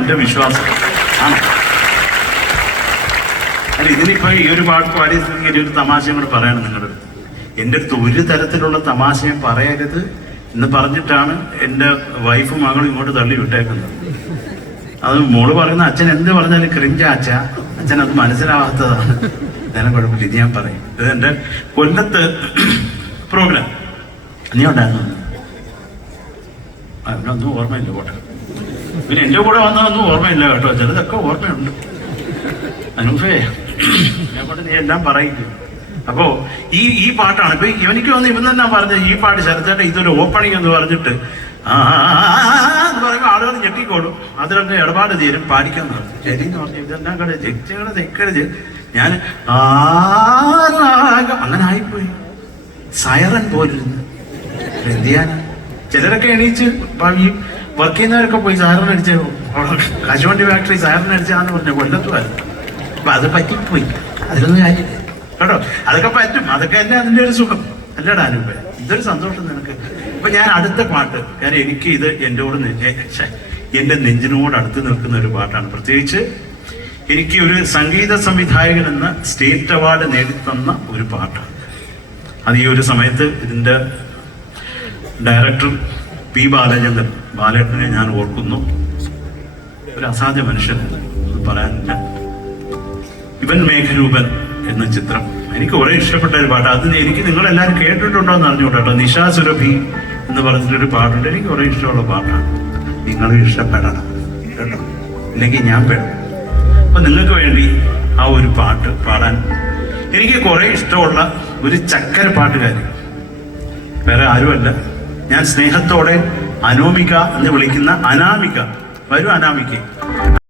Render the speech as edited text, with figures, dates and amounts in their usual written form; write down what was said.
എൻ്റെ വിശ്വാസം. ആണ്. അല്ല, ഇതിനിപ്പോൾ ഈ ഒരു പാട്ട് പാടിയ സ്ഥിതിക്ക് ഒരു തമാശയും കൂടെ പറയണം നിങ്ങളുടെ അടുത്ത്. എൻ്റെ അടുത്ത് ഒരു തരത്തിലുള്ള തമാശയും പറയരുത് എന്ന് പറഞ്ഞിട്ടാണ് എൻ്റെ വൈഫും മകളും ഇങ്ങോട്ട് തള്ളി വിട്ടേക്കുന്നത്. അത് മോള് പറയുന്ന അച്ഛൻ എന്ത് പറഞ്ഞാലും ക്രിഞ്ച അച്ഛൻ അത് മനസ്സിലാവാത്തതാണ്. ഞാനും കുഴപ്പമില്ല, ഇത് ഞാൻ പറയും. ഇത് എൻ്റെ കൊല്ലത്ത് പ്രോഗ്രാം നീ ഉണ്ടായിരുന്നു. ഒന്നും ഓർമ്മയില്ല പോട്ടെ. പിന്നെ എൻ്റെ കൂടെ വന്നതൊന്നും ഓർമ്മയില്ല കേട്ടോ, ചിലതൊക്കെ ഓർമ്മയുണ്ട്. അനുഫേ എന്നെ കൊണ്ട് നീ എല്ലാം പറയിക്കും. അപ്പോ ഈ പാട്ടാണ് ഇപ്പൊ എനിക്ക് വന്ന് ഇവൻ തന്നെ പറഞ്ഞത്, ഈ പാട്ട് ശരത്തേട്ട ഇതൊരു ഓപ്പണിംഗ് എന്ന് പറഞ്ഞിട്ട് എന്ന് പറയുമ്പോൾ ആളുകൾ ഞെട്ടിക്കോളും, അതിലൊക്കെ ഇടപാട് തീരും, പാടിക്കാന്ന് പറഞ്ഞു. ശരി എന്ന് പറഞ്ഞു. ഇതെല്ലാം കൂടെ ജഗ്ജകളെ തെക്കരുത്. ഞാൻ അങ്ങനെ ആയിപ്പോയി. സൈറൻ പോലിരുന്ന് എന്ത് ചെയ്യാനാ? ചിലരൊക്കെ എണീച്ച് ഈ വർക്ക് ചെയ്യുന്നവരൊക്കെ പോയി സൈറൻ അടിച്ച്, കശുവണ്ടി ഫാക്ടറി സൈറൻ അടിച്ചാന്ന് പറഞ്ഞു കൊല്ലത്തുമായിരുന്നു. അപ്പൊ അത് പറ്റിപ്പോയി, അതിലൊന്നും കാര്യമില്ല കേട്ടോ. അതൊക്കെ പറ്റും, അതൊക്കെ അല്ലേ അതിൻ്റെ ഒരു സുഖം അല്ലേടാ അനുഭവ. ഇതൊരു സന്തോഷം നിനക്ക്. അപ്പൊ ഞാൻ അടുത്ത പാട്ട്, കാരണം എനിക്ക് ഇത് എൻ്റെ നെഞ്ചിനോട് അടുത്ത് നിൽക്കുന്ന ഒരു പാട്ടാണ്. പ്രത്യേകിച്ച് എനിക്ക് ഒരു സംഗീത സംവിധായകൻ എന്ന സ്റ്റേറ്റ് അവാർഡ് നേടിത്തന്ന ഒരു പാട്ടാണ്. അത് ഈ ഒരു സമയത്ത് ഇതിൻ്റെ ഡയറക്ടർ പി ബാലേട്ടനെ ഞാൻ ഓർക്കുന്നു. ഒരു അസാധ്യ മനുഷ്യൻ പറയാനില്ല. ഇവൻ മേഘരൂപൻ എന്ന ചിത്രം എനിക്ക് കുറെ ഇഷ്ടപ്പെട്ട ഒരു പാട്ട്. അത് എനിക്ക് നിങ്ങളെല്ലാവരും കേട്ടിട്ടുണ്ടോ എന്ന് അറിഞ്ഞു കേട്ടോ. നിശാ സുരഭി എന്ന് പറഞ്ഞിട്ടൊരു പാട്ടുണ്ട്, എനിക്ക് കുറെ ഇഷ്ടമുള്ള പാട്ടാണ്. നിങ്ങൾ ഇഷ്ടപ്പെടണം കേട്ടോ, ഇല്ലെങ്കിൽ ഞാൻ പെടും. അപ്പൊ നിങ്ങൾക്ക് വേണ്ടി ആ ഒരു പാട്ട് പാടാൻ എനിക്ക് കുറെ ഇഷ്ടമുള്ള ഒരു ചക്കര പാട്ടുകാരി, വേറെ ആരുമല്ല, ഞാൻ സ്നേഹത്തോടെ അനോമിക എന്ന് വിളിക്കുന്ന അനാമിക. വരൂ അനാമിക.